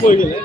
কই গেলে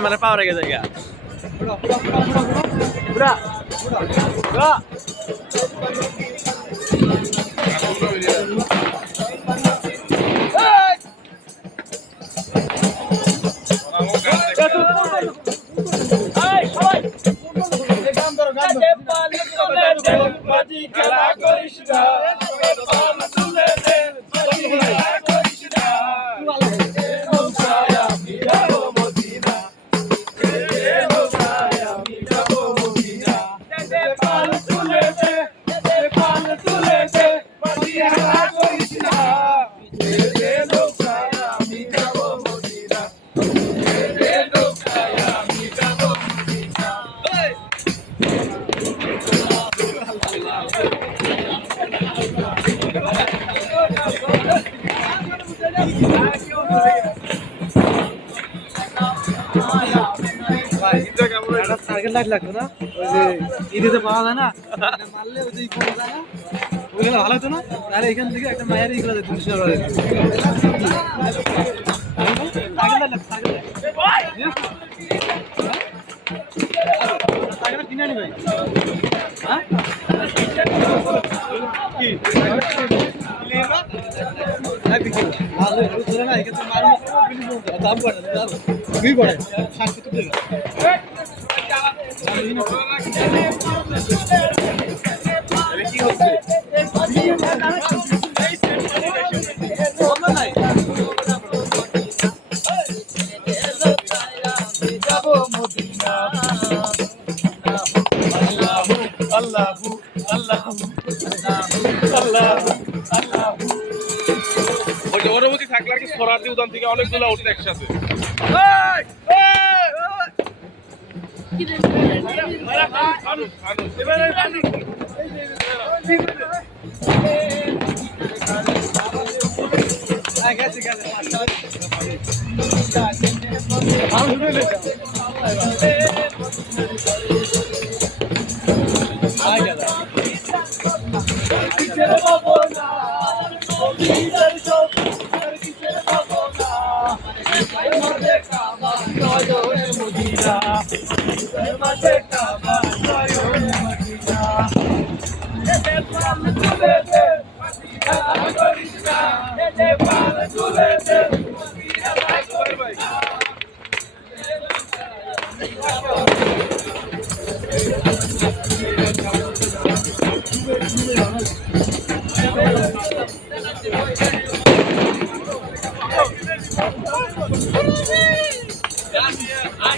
mana power gitu ya? Udah. Circle light লাগতো না ওই যে ঈদেতে পাওয়া যায় না মারলে ওই যে ইকো যায় না ওইগুলো ভালো হতো না তাহলে এখান থেকে একটা মায়ের ইগুলো যেত 200 টাকা কিনে আনি ভাই হ্যাঁ কি দাম করে দুই করে 60 টাকা কি হচ্ছে অনুমতি থাকলে কি সরাতি উদান থেকে অনেকগুলো উঠতে একসাথে